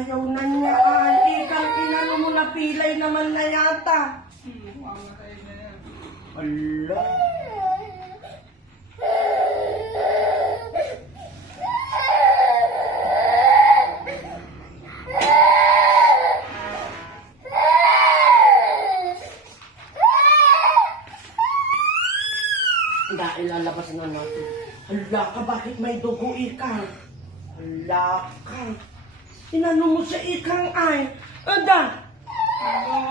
ayaw na niya ay. Ikang inano mo na pilay naman na yata. Mamatay na yan. Ala. Dahil lalabas na natin. Hala ka, bakit may dugo ikang? Hala ka. Inano mo siya ikang ay. Ada!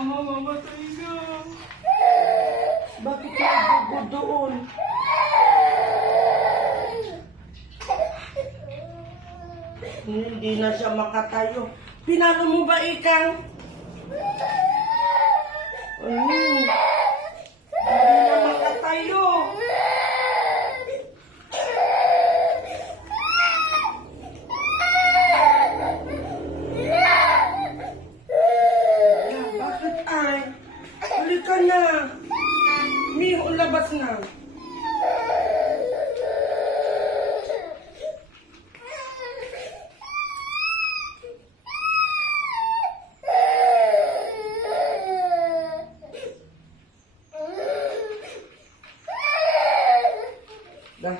Mamatay na. Bakit may dugo doon? Hindi na siya makatayo. Pinano mo ba ikang? Hindi na makatayo. Bakit ay? Halika na. Miho, labas na.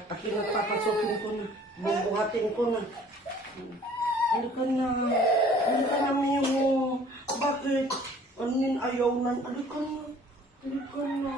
Akin na papasukin ko na. Bubuhatin ko na. Halika na. Halika na, Miho. Bakit? Anin ayaw na. Halika na. Halika na.